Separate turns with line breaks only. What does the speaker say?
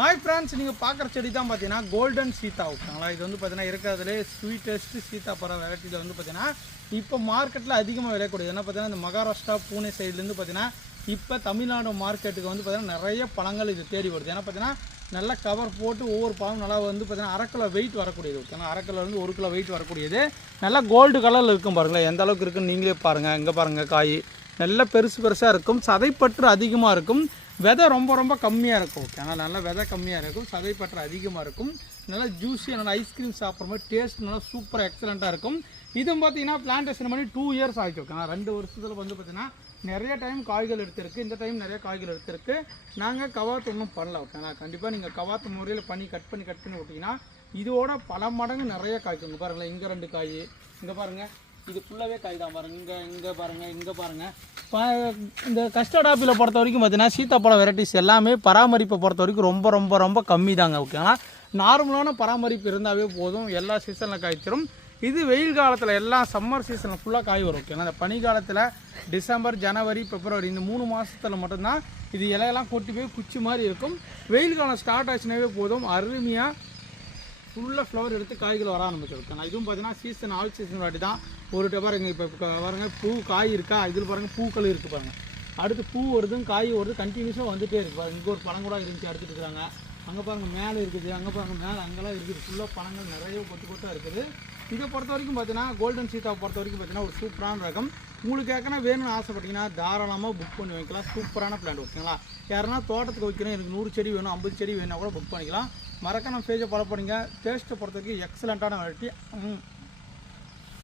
Hi friends நீங்கள் பார்க்குற செடி தான் பார்த்தீங்கன்னா கோல்டன் சீதா ஓகேங்களா இது வந்து பார்த்தீங்கன்னா இருக்கிறதுலே ஸ்வீட்டஸ்ட் சீதா பழம் வெரைட்டியில் வந்து பார்த்தீங்கன்னா இப்போ மார்க்கெட்டில் அதிகமாக விளையக்கூடியது என்ன பார்த்தீங்கன்னா இந்த மகாராஷ்டிரா பூனே சைட்லேருந்து பார்த்தீங்கன்னா இப்போ தமிழ்நாடு மார்க்கெட்டுக்கு வந்து பார்த்தீங்கன்னா நிறைய பழங்கள் இது தேடி வருது. ஏன்னா பார்த்தீங்கன்னா நல்லா கவர் போட்டு ஒவ்வொரு பழம் நல்லா வந்து பார்த்தீங்கன்னா அரை கிலோ வெயிட் வரக்கூடியது. ஓகேங்களா அரை கிலோ ஒரு கிலோ வெயிட் வரக்கூடியது. நல்லா கோல்டு கலரில் இருக்கும் பாருங்களேன். எந்த அளவுக்கு இருக்குன்னு நீங்களே பாருங்கள் இங்கே பாருங்கள் காய். நல்ல பெருசு பெருசாக இருக்கும். சதைப்பற்று அதிகமாக இருக்கும். விதை ரொம்ப ரொம்ப கம்மியாக இருக்கும் ஓகே ஆனால் நல்லா விதை கம்மியாக இருக்கும் சதைப்பற்று அதிகமாக இருக்கும். நல்லா ஜூஸியாக நல்லா ஐஸ்கிரீம் சாப்பிட்ற மாதிரி டேஸ்ட் நல்லா சூப்பராக எக்ஸலண்ட்டாக இருக்கும். இதுவும் பார்த்தீங்கன்னா பிளான்டேஷன் பண்ணி டூ இயர்ஸ் ஆகிட்டு ஓகே ரெண்டு வருஷத்தில் வந்து பார்த்தீங்கன்னா நிறைய டைம் காய்கள் எடுத்திருக்கு. இந்த டைம் நிறைய காய்கள் எடுத்திருக்கு. நாங்கள் கவாத்து ஒன்றும் பண்ணல ஓகேங்களா கண்டிப்பாக நீங்கள் கவாத்து முறையில் பண்ணி கட் பண்ணி கட் பண்ணி விட்டிங்கன்னா இதோட பல மடங்கு நிறைய காய்க்கும். பாருங்களேன் இங்கே ரெண்டு காய் இங்கே பாருங்கள் இது ஃபுல்லாகவே காய் தான் பாருங்க. இங்கே இங்கே பாருங்கள் இங்கே பாருங்கள் இந்த கஸ்டர்ட் ஆப்பிளை பொறுத்த வரைக்கும் பார்த்தீங்கன்னா சீத்தாப்பழம் வெரைட்டிஸ் எல்லாமே பராமரிப்பை பொறுத்த வரைக்கும் ரொம்ப ரொம்ப ரொம்ப கம்மி தாங்க ஓகேங்களா நார்மலான பராமரிப்பு இருந்தாவே போதும். எல்லா சீசனில் காய்ச்சிரும். இது வெயில் காலத்தில் எல்லாம் சம்மர் சீசனில் ஃபுல்லாக காய் வரும் ஓகேங்களா இந்த பனி காலத்தில் டிசம்பர் ஜனவரி பிப்ரவரி இந்த மூணு மாதத்தில் மட்டும்தான் இது இலையெல்லாம் கொட்டி போய் குச்சி மாதிரி இருக்கும். வெயில் காலம் ஸ்டார்ட் ஆச்சுனாவே போதும். அருமையாக ஃபுல்லாக ஃப்ளவர் எடுத்து காய்கள் வர ஆரம்பிச்சிருக்கேன் நான் இதுவும் பார்த்தீங்கன்னா சீசன் ஆல் சீசன் வாட்டி தான் ஒரு ட- பாருங்க இப்போ பாருங்க பூ காய் இருக்கா? இதில் பாருங்கள் பூக்கள் இருக்குது பாருங்கள் அடுத்து பூ வருதும் காய் வருது கண்டினியூஸாக வந்துகிட்டே இருக்குது பாருங்க இங்கே ஒரு பழம் கூட இருந்துச்சு எடுத்துட்டு இருக்காங்க அங்கே பாருங்கள் மேலே இருக்குது அங்கே பாருங்கள் மேலே அங்கெல்லாம் இருக்குது. ஃபுல்லாக பழங்கள் நிறைய கொத்து கொத்தாக இருக்குது. இதை பொறுத்த வரைக்கும் பார்த்தீங்கன்னா கோல்டன் சீதாவை பொறுத்த வரைக்கும் பார்த்தீங்கன்னா ஒரு சூப்பரான ரகம். உங்களுக்கு ஏற்கனவே வேணும்னு ஆசைப்பட்டீங்கன்னா தாராளமாக புக் பண்ணி வைக்கலாம். சூப்பரான பிளான்ட் ஓகேங்களா யாருன்னா தோட்டத்துக்கு வைக்கணும் எனக்கு நூறு செடி வேணும் ஐம்பது செடி வேணும்னா கூட புக் பண்ணிக்கலாம். மறக்காம பேஜை ஃபாலோ பண்ணுங்க. டேஸ்ட்டை பொறுத்த வரைக்கும் எக்ஸலண்ட்டான வெரைட்டி